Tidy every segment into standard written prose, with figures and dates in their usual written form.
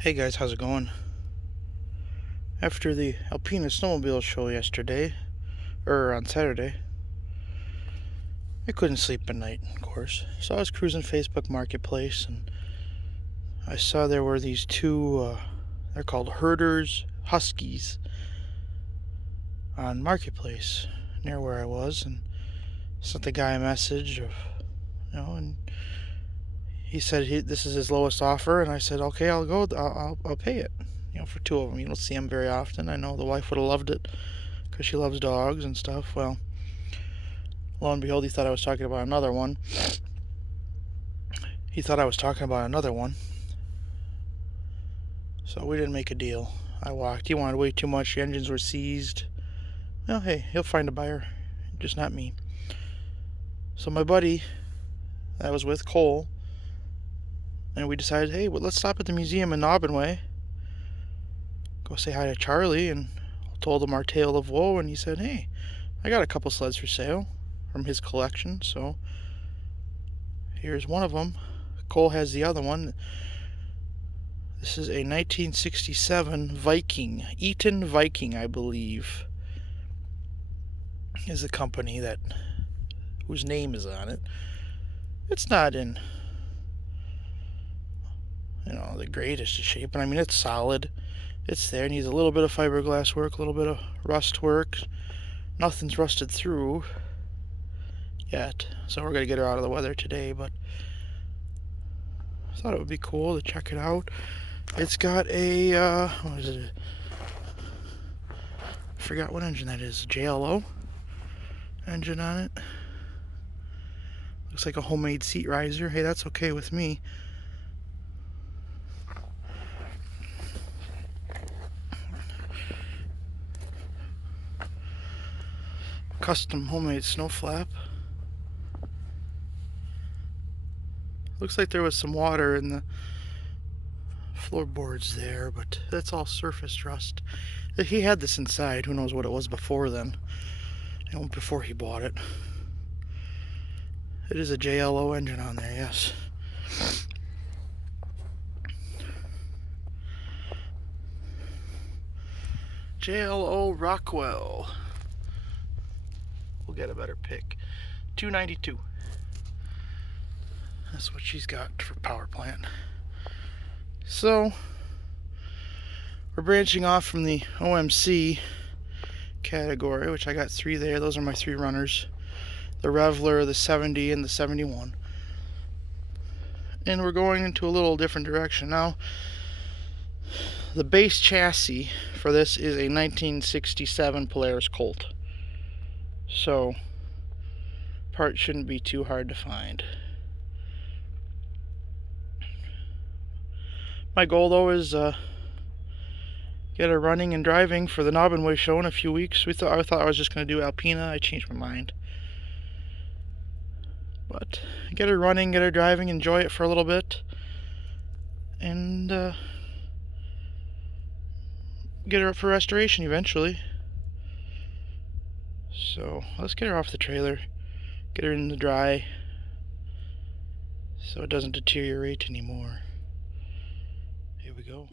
Hey guys, how's it going? After the Alpina snowmobile show yesterday, or on Saturday, I couldn't sleep at night, of course. So I was cruising Facebook Marketplace and I saw there were these two, they're called herders huskies on Marketplace near where I was, and sent the guy a message and he said this is his lowest offer, and I said, okay, I'll go, I'll pay it. For two of them. You don't see them very often. I know the wife would have loved it because she loves dogs and stuff. Well, lo and behold, he thought I was talking about another one. So we didn't make a deal. I walked. He wanted way too much. The engines were seized. Well, hey, he'll find a buyer, just not me. So my buddy that I was with, Cole, and we decided, hey, well, let's stop at the museum in Auburnway, go say hi to Charlie, and told him our tale of woe, and he said, hey, I got a couple sleds for sale from his collection, so here's one of them. Cole has the other one. This is a 1967 Viking, Eaton Viking, I believe, is the company whose name is on it. It's not in, the greatest of shape, but I mean, it's solid. It's there. It needs a little bit of fiberglass work, a little bit of rust work. Nothing's rusted through yet, so we're gonna get her out of the weather today, but I thought it would be cool to check it out. It's got a, what is it? I forgot what engine that is. JLO engine on it. Looks like a homemade seat riser. Hey, that's okay with me. Custom homemade snow flap. Looks like there was some water in the floorboards there, but that's all surface rust. If he had this inside, who knows what it was before then, before he bought it. It is a JLO engine on there, yes. JLO Rockwell. We'll get a better pick. 292. That's what she's got for power plant. So we're branching off from the OMC category, which I got 3 there. Those are my 3 runners: the Revler, the 70, and the 71. And we're going into a little different direction now. The base chassis for this is a 1967 Polaris Colt, so parts shouldn't be too hard to find. My goal, though, is get her running and driving for the Auburnway show in a few weeks. I thought I was just going to do Alpina. I changed my mind. But get her running, get her driving, enjoy it for a little bit, and get her up for restoration eventually. So let's get her off the trailer, get her in the dry, so it doesn't deteriorate anymore. Here we go.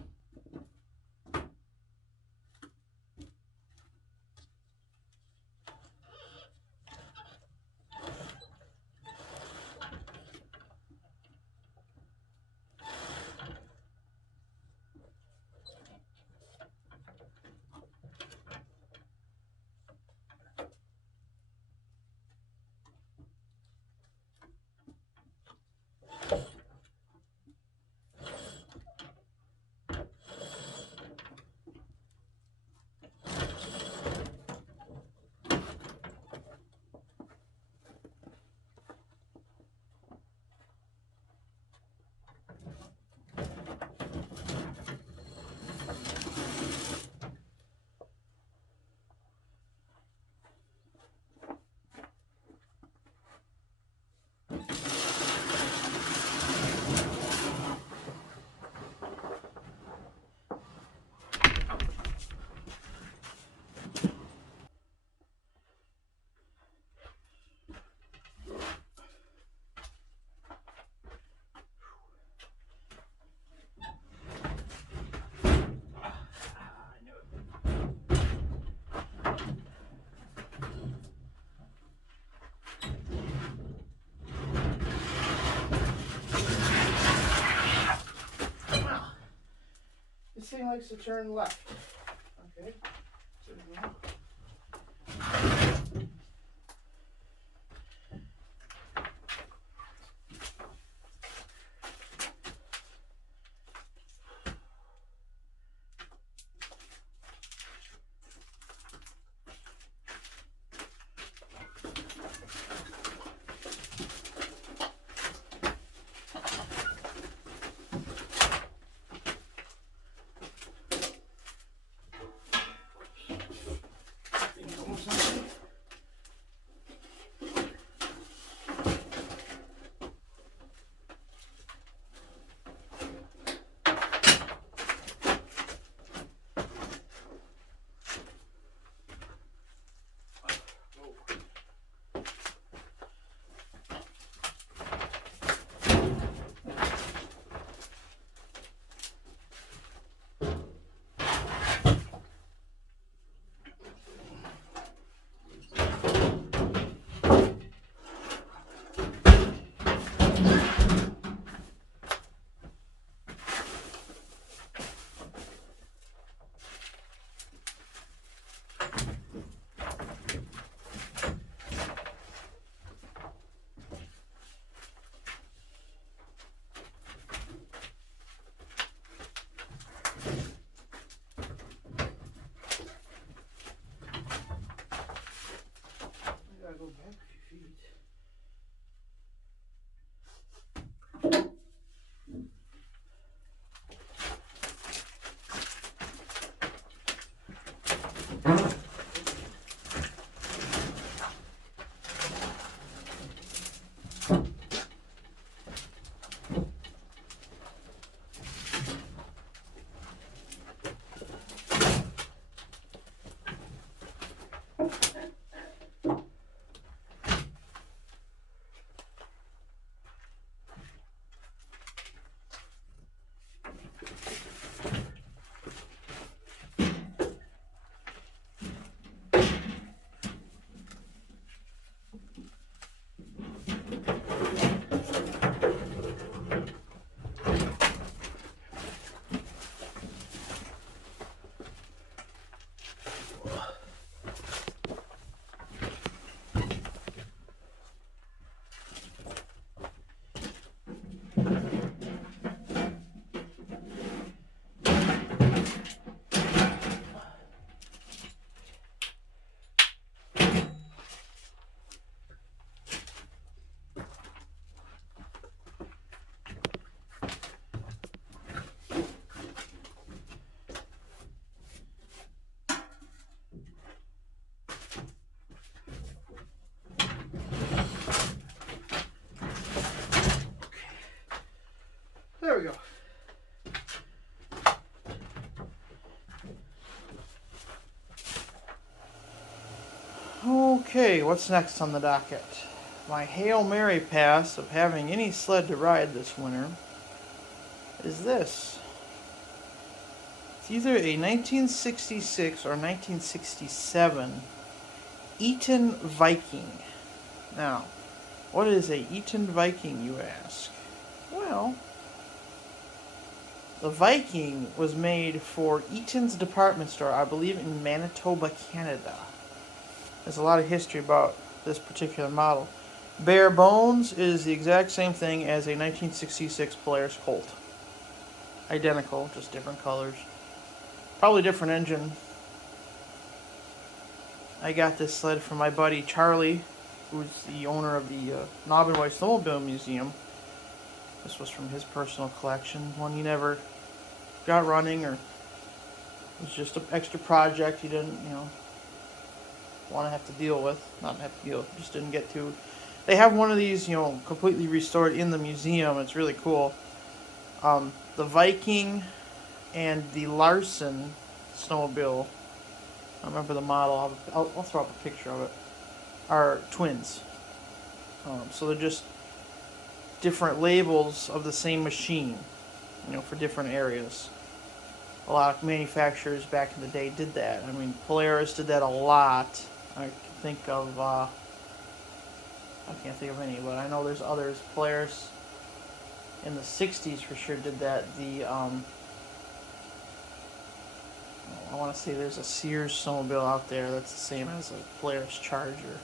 This thing likes to turn left. Okay. Go back a few feet. There we go. Okay, what's next on the docket? My Hail Mary pass of having any sled to ride this winter is this. It's either a 1966 or 1967 Eaton Viking. Now, what is a Eaton Viking, you ask? Well, the Viking was made for Eaton's department store, I believe in Manitoba, Canada. There's a lot of history about this particular model. Bare bones is the exact same thing as a 1966 Polaris Colt. Identical, just different colors. Probably different engine. I got this sled from my buddy Charlie, who's the owner of the Knob and White Snowmobile Museum. This was from his personal collection, one he never got running, or it was just an extra project he didn't, want to have to deal with. Not have to deal with, just didn't get to. They have one of these, completely restored in the museum. It's really cool. The Viking and the Larson snowmobile, I remember the model, I'll throw up a picture of it, are twins. So they're just different labels of the same machine, for different areas. A lot of manufacturers back in the day did that. I mean, Polaris did that a lot. I can think of, I can't think of any, but I know there's others. Polaris in the 60s for sure did that. The I want to say there's a Sears snowmobile out there that's the same as a Polaris Charger.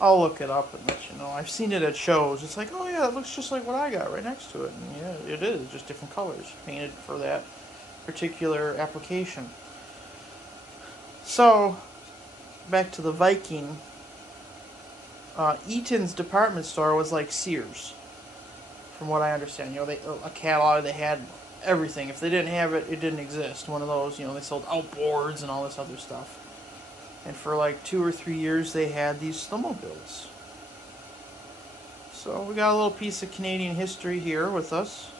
I'll look it up and let you know. I've seen it at shows. It's like, oh yeah, it looks just like what I got right next to it. And yeah, it is, just different colors, painted for that particular application. So, back to the Viking. Eaton's department store was like Sears, from what I understand. You know, a catalog, they had everything. If they didn't have it, it didn't exist. One of those, you know, they sold outboards and all this other stuff. And for like 2 or 3 years, they had these snowmobiles. So we got a little piece of Canadian history here with us,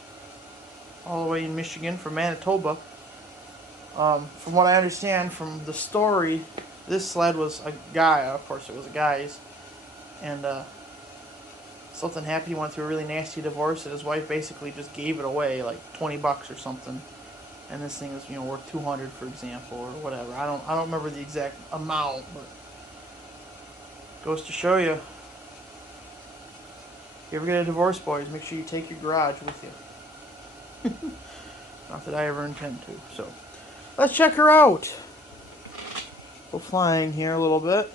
all the way in Michigan from Manitoba. From what I understand from the story, this sled was a guy. Of course, it was a guy's, and something happened. He went through a really nasty divorce, and his wife basically just gave it away, like $20 or something. And this thing is, you know, worth $200, for example, or whatever. I don't remember the exact amount, but goes to show you. If you ever get a divorce, boys, make sure you take your garage with you. Not that I ever intend to. So, let's check her out. Go flying here a little bit.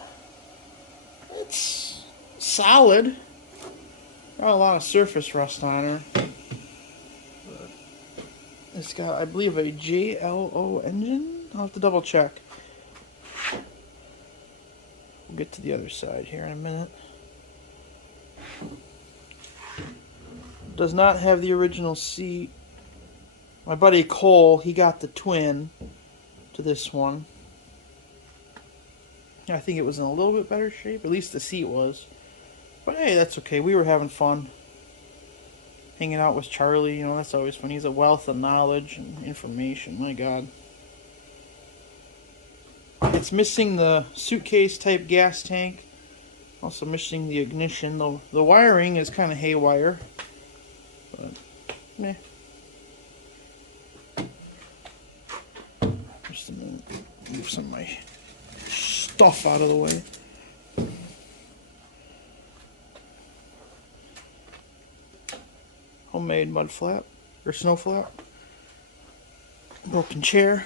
It's solid. Got a lot of surface rust on her. But it's got, I believe, a JLO engine. I'll have to double check. We'll get to the other side here in a minute. Does not have the original seat. My buddy Cole, he got the twin to this one. I think it was in a little bit better shape. At least the seat was. But hey, that's okay. We were having fun. Hanging out with Charlie, you know, that's always fun. He's a wealth of knowledge and information. My God. It's missing the suitcase type gas tank. Also missing the ignition. The wiring is kind of haywire. But, meh. Just a minute. Move some of my stuff out of the way. Homemade mud flap, or snow flap. Broken chair.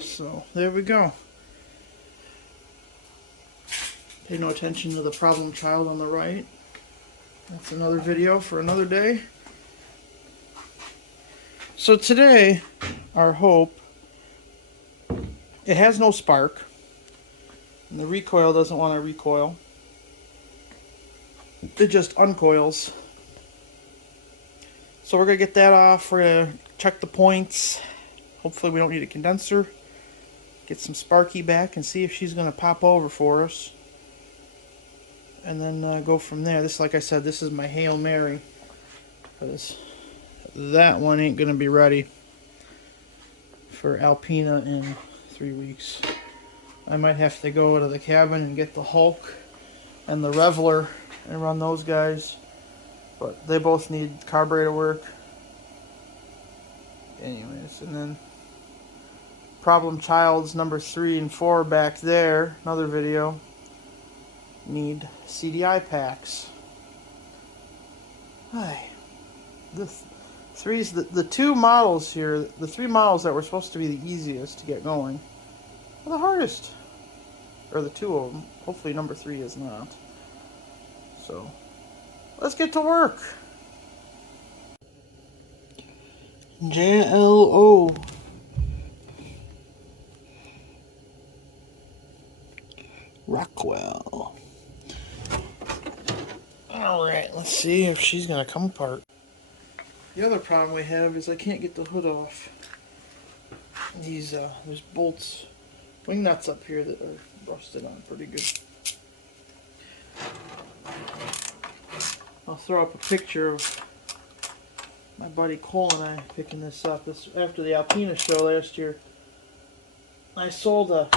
So, there we go. Pay no attention to the problem child on the right. That's another video for another day. So today, our hope, it has no spark. And the recoil doesn't want to recoil. It just uncoils. So we're going to get that off. We're going to check the points. Hopefully we don't need a condenser. Get some Sparky back and see if she's going to pop over for us. And then go from there. This, like I said, this is my Hail Mary. Because that one ain't going to be ready for Alpina in 3 weeks. I might have to go to the cabin and get the Hulk and the Reveler and run those guys. But they both need carburetor work. Anyways, and then Problem Childs number 3 and 4 back there. Another video. Need CDI packs. Hi. The two models here, the 3 models that were supposed to be the easiest to get going, are the hardest. Or the 2 of them. Hopefully number 3 is not. So, let's get to work. JLO. Rockwell. Alright, let's see if she's going to come apart. The other problem we have is I can't get the hood off. There's bolts, wing nuts up here that are rusted on pretty good. I'll throw up a picture of my buddy Cole and I picking this up. This after the Alpina show last year. I sold a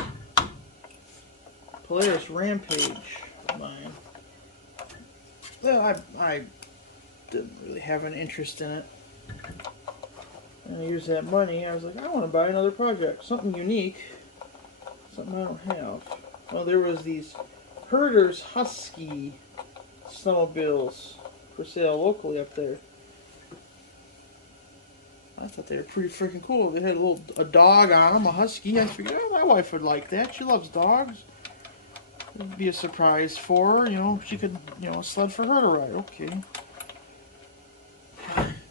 Polaris Rampage of mine. Well, I didn't really have an interest in it. And I used that money. I was like, I want to buy another project. Something unique. Something I don't have. Well, there was these Herders Husky snowmobiles for sale locally up there. I thought they were pretty freaking cool. They had a dog on them, a husky. I figured, oh, my wife would like that. She loves dogs. It'd be a surprise for her. You know, she could, you know, a sled for her to ride. Okay.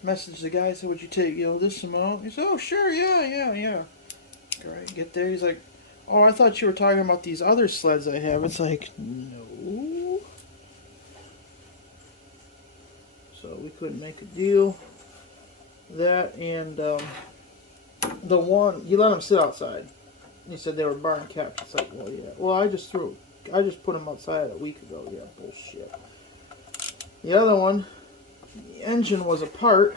Message the guy, said, would you take, you know, this amount? He said, oh, sure, yeah. Alright, get there. He's like, oh, I thought you were talking about these other sleds I have. It's like, no. So we couldn't make a deal. That and the one, you let them sit outside. He said they were barn kept. It's like, well, yeah. Well, I just put them outside a week ago. Yeah, bullshit. The other one, the engine was apart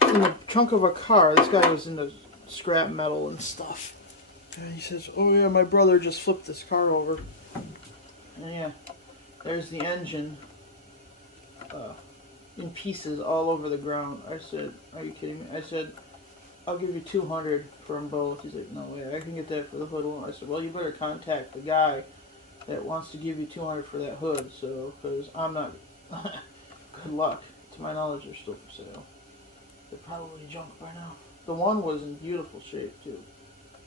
in the trunk of a car. This guy was into scrap metal and stuff. And he says, oh yeah, my brother just flipped this car over. And yeah, there's the engine in pieces all over the ground. I said, are you kidding me? I said, I'll give you $200 for them both. He's like, no way, I can get that for the hood alone. I said, well, you better contact the guy that wants to give you $200 for that hood, so, because I'm not, good luck. To my knowledge, they're still for sale. They're probably junk by now. The one was in beautiful shape, too.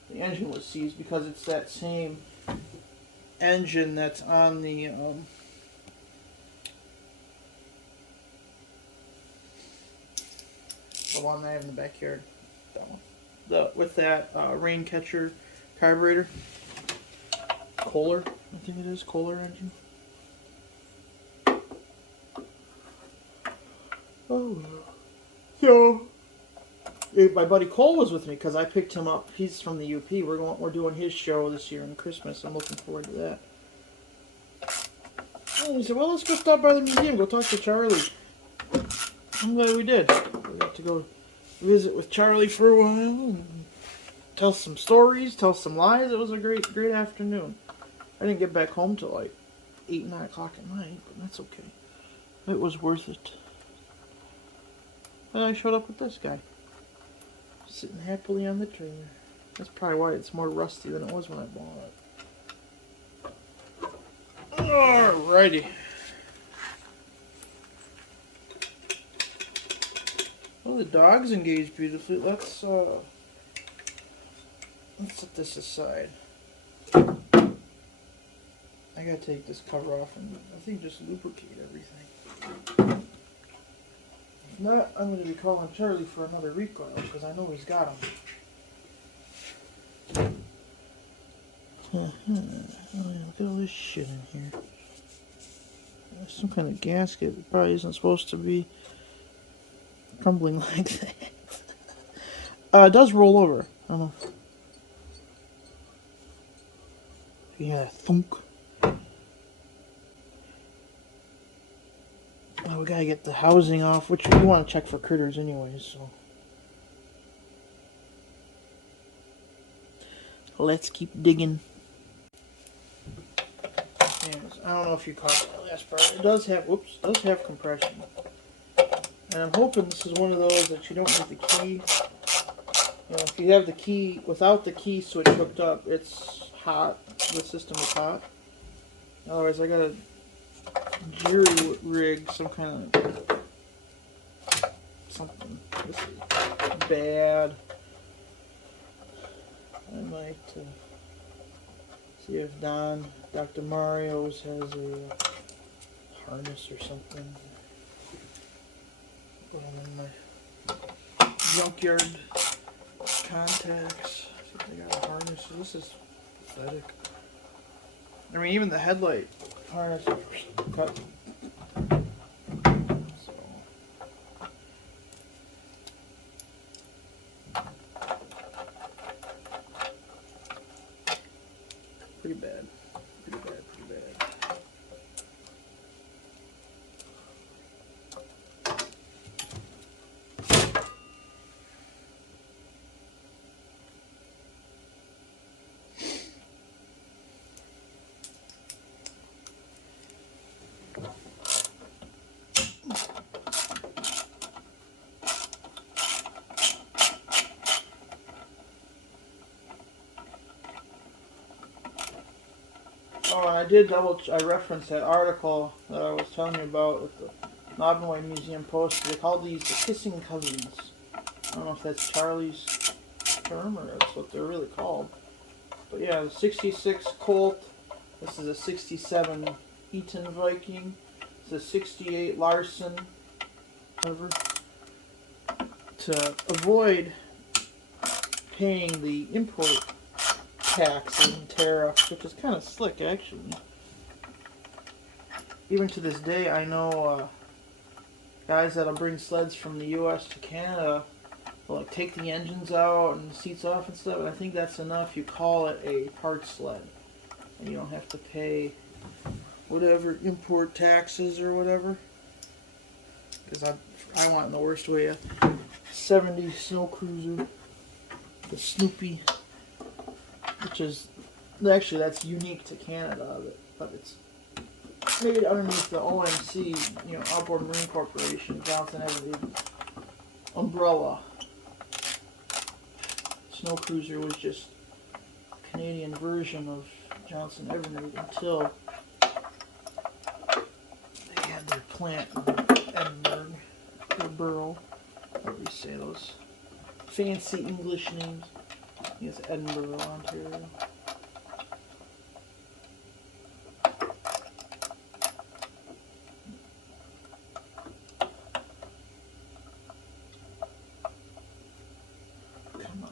The engine was seized because it's that same engine that's on the one I have in the backyard. That one. With that rain catcher carburetor. Kohler, I think it is. Kohler engine. Oh. So, my buddy Cole was with me because I picked him up. He's from the UP. We're doing his show this year in Christmas. I'm looking forward to that. And he said, well, let's go stop by the museum. Go talk to Charlie. I'm glad we did. We got to go visit with Charlie for a while and tell some stories, tell some lies. It was a great afternoon. I didn't get back home till like 8, 9 o'clock at night, but that's okay. It was worth it. And I showed up with this guy, sitting happily on the trailer. That's probably why it's more rusty than it was when I bought it. Alrighty. Well, the dog's engaged beautifully. Let's set this aside. I gotta take this cover off and I think just lubricate everything. If not, I'm gonna be calling Charlie for another recoil because I know he's got them. Oh yeah, look at all this shit in here. There's some kind of gasket. It probably isn't supposed to be crumbling like that. It does roll over. I don't know. Yeah, thunk. Oh, we gotta get the housing off, which we want to check for critters anyways, so. Let's keep digging. Anyways, I don't know if you caught that last part. It does have, does have compression. And I'm hoping this is one of those that you don't need the key. You know, if you have the key, without the key switch hooked up, it's hot. The system is hot. Otherwise, I gotta jury rig some kind of something. This is bad. I might see if Dr. Mario's has a harness or something. Put them in my junkyard contacts. See if they got a harness. This is pathetic. I mean, even the headlight harness is cut. So. Pretty bad. Pretty bad. I referenced that article that I was telling you about with the Knobbenway Museum poster. They call these the kissing cousins. I don't know if that's Charlie's term or that's what they're really called. But yeah, the 66 Colt. This is a 67 Eaton Viking. It's a 68 Larson. However, to avoid paying the import taxes and tariffs, which is kind of slick actually. Even to this day, I know guys that'll bring sleds from the U.S. to Canada. They'll like take the engines out and the seats off and stuff. And I think that's enough. You call it a parts sled, and you don't have to pay whatever import taxes or whatever. Because I want in the worst way a 70 snow cruiser, the Snoopy, which is actually that's unique to Canada, but it's made underneath the OMC, Outboard Marine Corporation, Johnson Everett umbrella. Snow cruiser was just a Canadian version of Johnson Everett until they had their plant in Edinburgh, or Borough, however you say those fancy English names. I think it's Edinburgh, Ontario. Come on.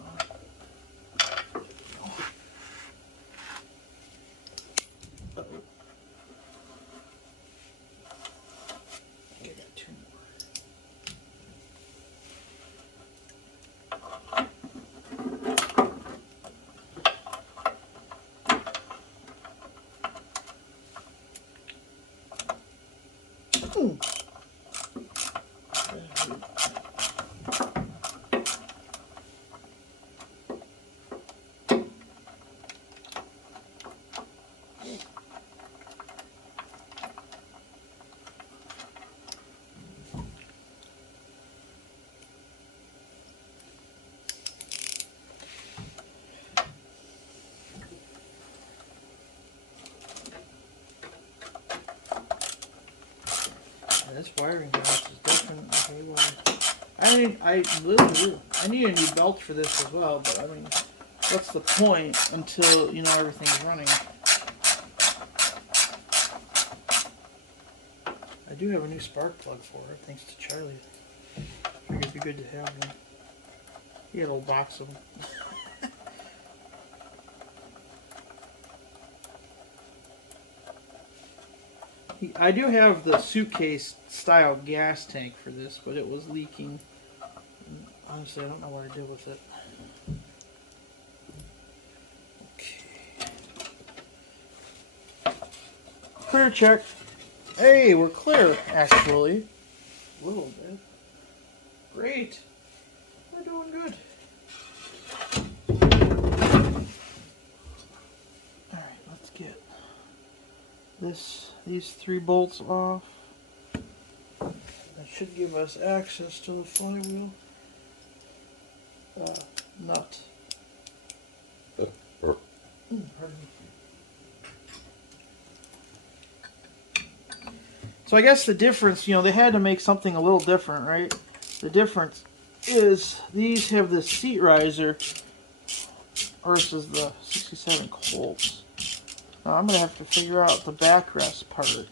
Uh-oh. I got two more. This wiring harness is different. I need a new belt for this as well, but I mean, what's the point until everything's running? I do have a new spark plug for it, thanks to Charlie. I figured it'd be good to have one. He had a little box of them. I do have the suitcase style gas tank for this, but it was leaking. And honestly, I don't know what I did with it. Okay. Clear check. Hey, we're clear, actually. A little bit. Great. We're doing good. Alright, let's get these 3 bolts off. That should give us access to the flywheel. Nut. Pardon me. So I guess the difference, they had to make something a little different, right? The difference is these have this seat riser versus the 67 Colts. Now I'm going to have to figure out the backrest part.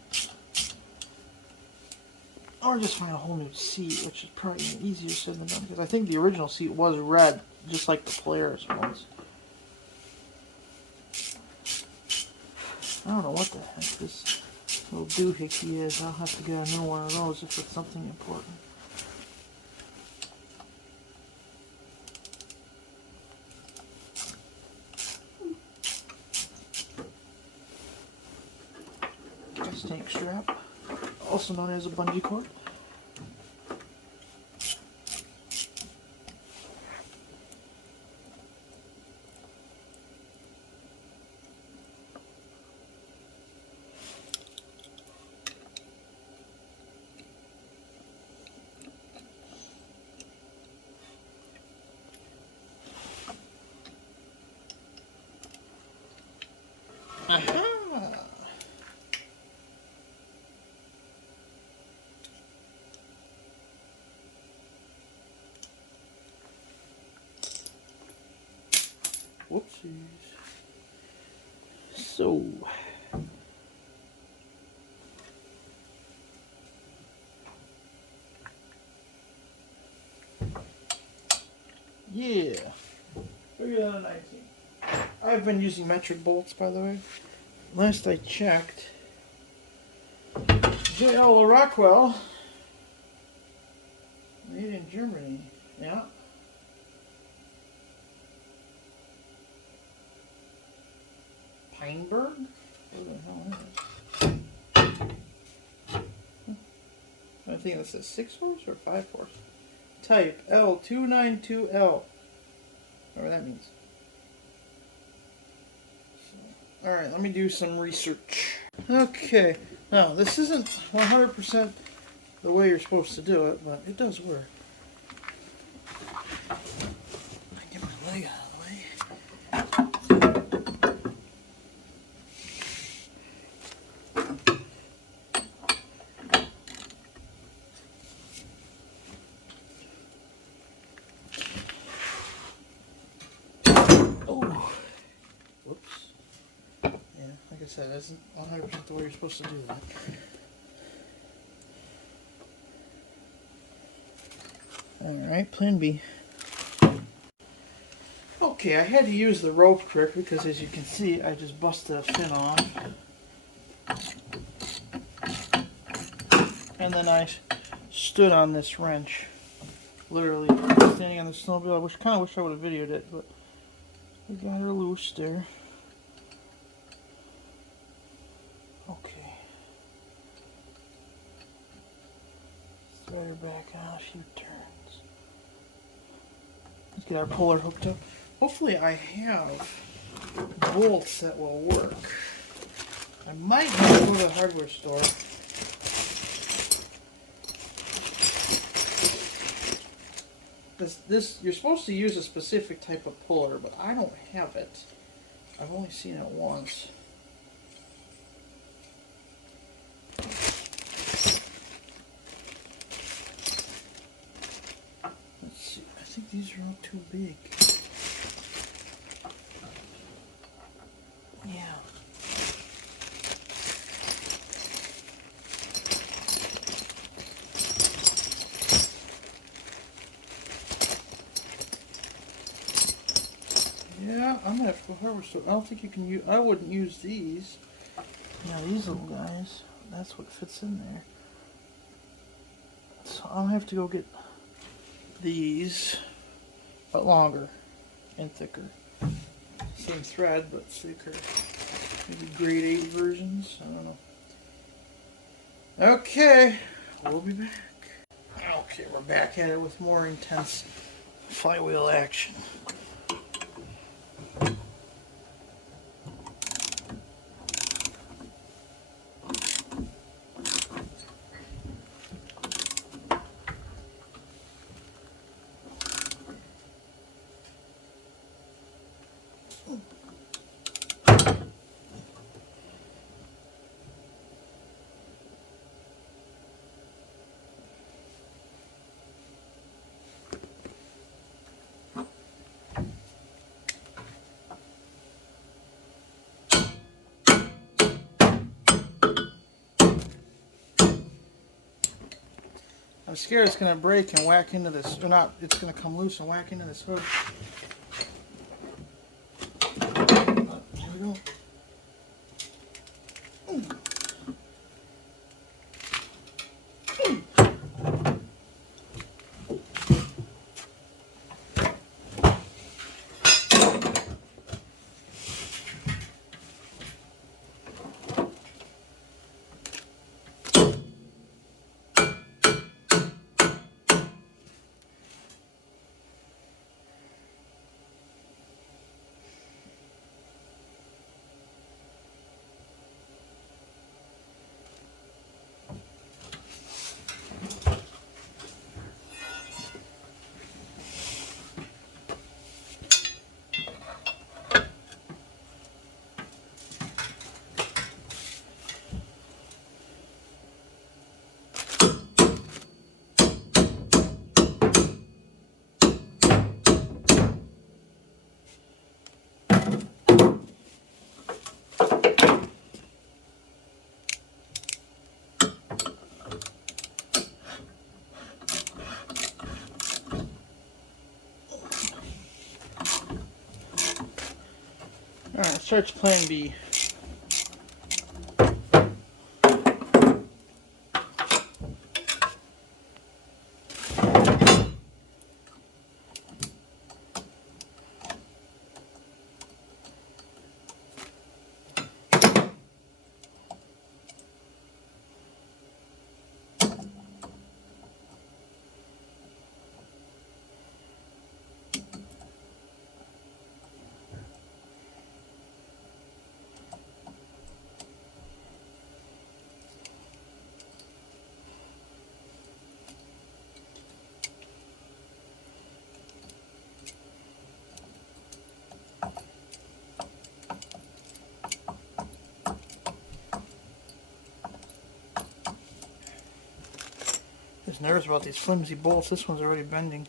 Or just find a whole new seat, which is probably easier said than done, because I think the original seat was red, just like the Polaris ones. I don't know what the heck this little doohickey is. I'll have to get a new one of those if it's something important. Gas tank strap, also known as a bungee cord. Aha! Whoopsies. So, yeah, 3 out of 19. I've been using metric bolts, by the way. Last I checked, J.L. Rockwell, made in Germany. Yeah. Pineberg? What the hell is it? I think this is 6 horse or 5 horse. Type L292L. Whatever that means. So, alright, let me do some research. Okay, now this isn't 100% the way you're supposed to do it, but it does work. I get my leg out of the way. Oh, whoops. Yeah, like I said, it isn't 100% the way you're supposed to do that. Alright, plan B. Okay, I had to use the rope trick because, as you can see, I just busted a fin off. And then I stood on this wrench. Literally standing on the snowmobile. I kind of wish I would have videoed it, but we got her loose there. Okay. Thread her back on a few turns. Let's get our puller hooked up. Hopefully I have bolts that will work. I might have to go to the hardware store. This you're supposed to use a specific type of puller, but I don't have it. I've only seen it once. Let's see. I think these are all too big. Yeah. Yeah, I'm gonna have to go hardware store. I don't think you can use. I wouldn't use these. Yeah, these little guys. That's what fits in there. So I'll have to go get these, but longer and thicker. Same thread, but thicker. Maybe grade 8 versions. I don't know. Okay, we'll be back. Okay, we're back at it with more intense flywheel action. I'm scared it's going to break and whack into this, or not, it's going to come loose and whack into this hood. Here we go. Alright, starts plan B. Just nervous about these flimsy bolts. This one's already bending.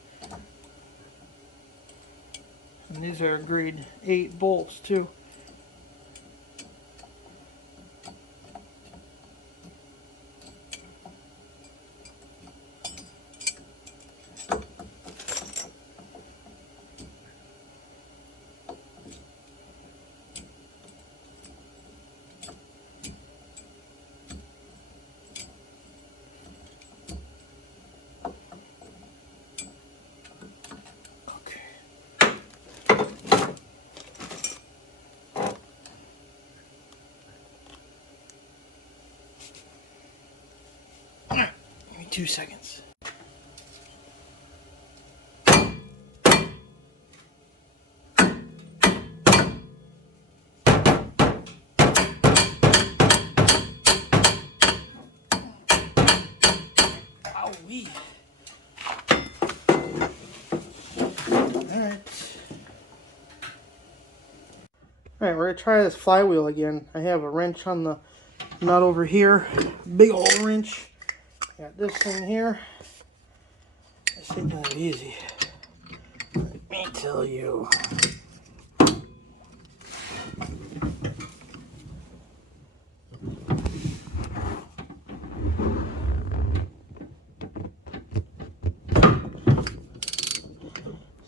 And these are grade 8 bolts too. Give me 2 seconds. Owie. Alright, we're going to try this flywheel again. I have a wrench on the nut over here. Big old wrench. Got this thing here. This ain't gonna be easy. Let me tell you.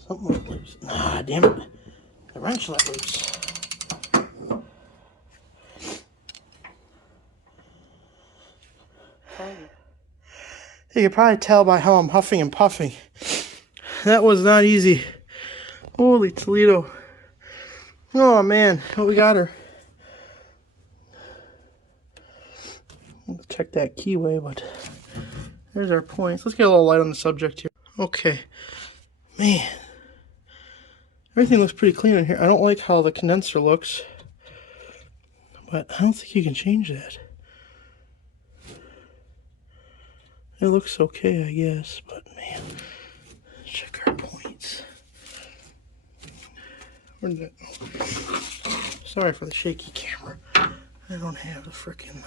Something went loose. Ah, damn it. The wrench let loose. You can probably tell by how I'm huffing and puffing. That was not easy. Holy Toledo. Oh man, what we got her. Let's check that keyway, but there's our points. Let's get a little light on the subject here. Okay. Man. Everything looks pretty clean in here. I don't like how the condenser looks, but I don't think you can change that. It looks okay, I guess, but man, let's check our points. Where did that? Oh. Sorry for the shaky camera. I don't have the frickin'.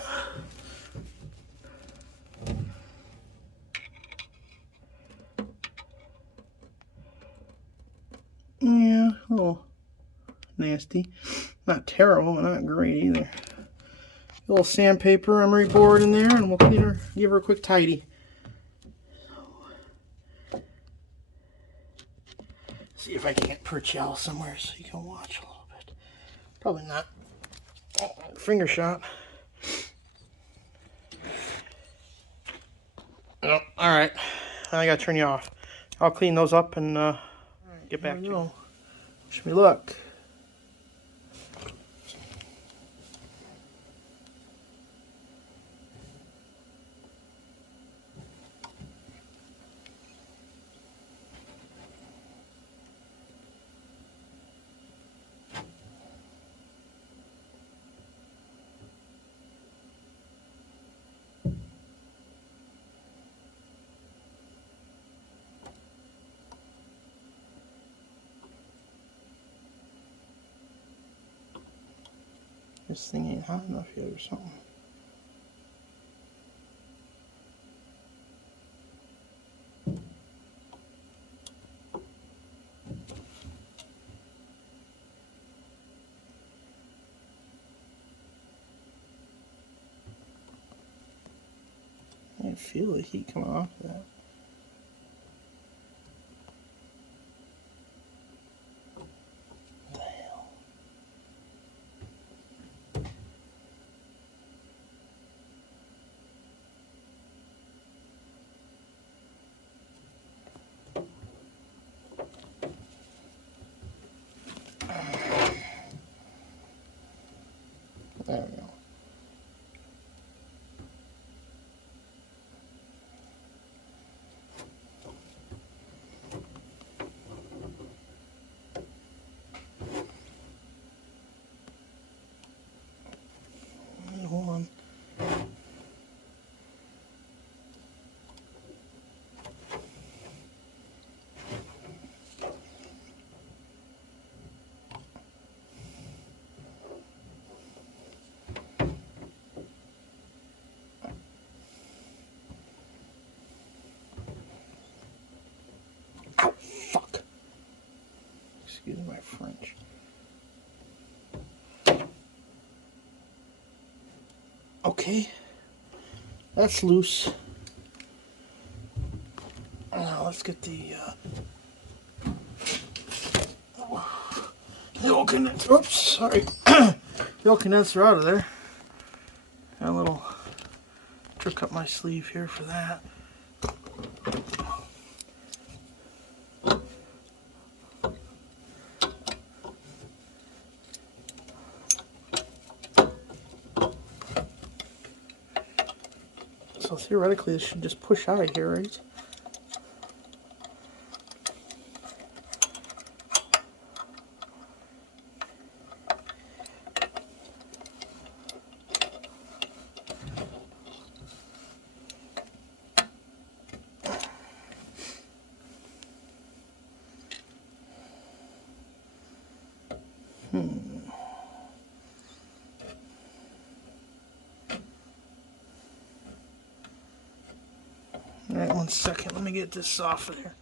Yeah, a little nasty. Not terrible, but not great either. A little sandpaper, emery board in there, and we'll give her a quick tidy. See if I can't perch y'all somewhere so you can watch a little bit. Probably not. Oh, finger shot. Oh, alright. I gotta turn you off. I'll clean those up and get back to you. Wish me luck. This thing ain't hot enough yet or something. I feel the heat coming off of that. What the hell? There we go. Hold on. Ow, fuck. Excuse my French. Okay. That's loose. Now let's get the old condenser. Oops, sorry. The old condenser out of there. Got a little trick up my sleeve here for that. So theoretically, this should just push out of here, right? Alright, 1 second. Let me get this off of here.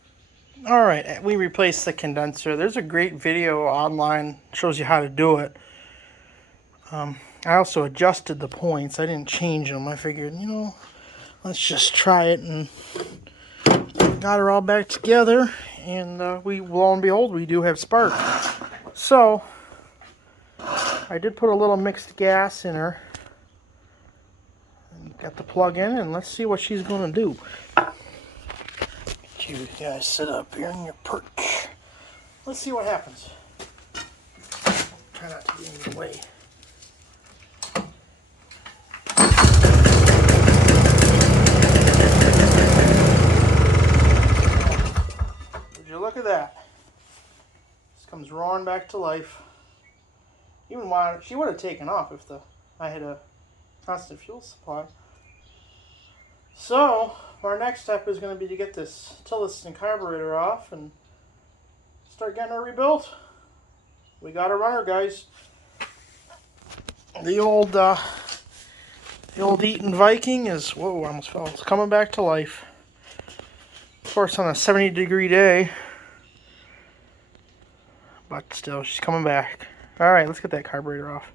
Alright, we replaced the condenser. There's a great video online. Shows you how to do it. I also adjusted the points. I didn't change them. I figured, you know, let's just try it, and got her all back together. And lo and behold, we do have spark. So, I did put a little mixed gas in her. Got the plug in, and let's see what she's going to do. You guys sit up here in your perch. Let's see what happens. Try not to be in the way. Would you look at that? This comes roaring back to life. Even while she would have taken off if I had a constant fuel supply. So, our next step is going to be to get this tillotson and carburetor off and start getting her rebuilt. We got a runner, guys. The old Eaton Viking is, whoa, I almost fell. It's coming back to life. Of course, on a 70-degree day, but still, she's coming back. All right, let's get that carburetor off.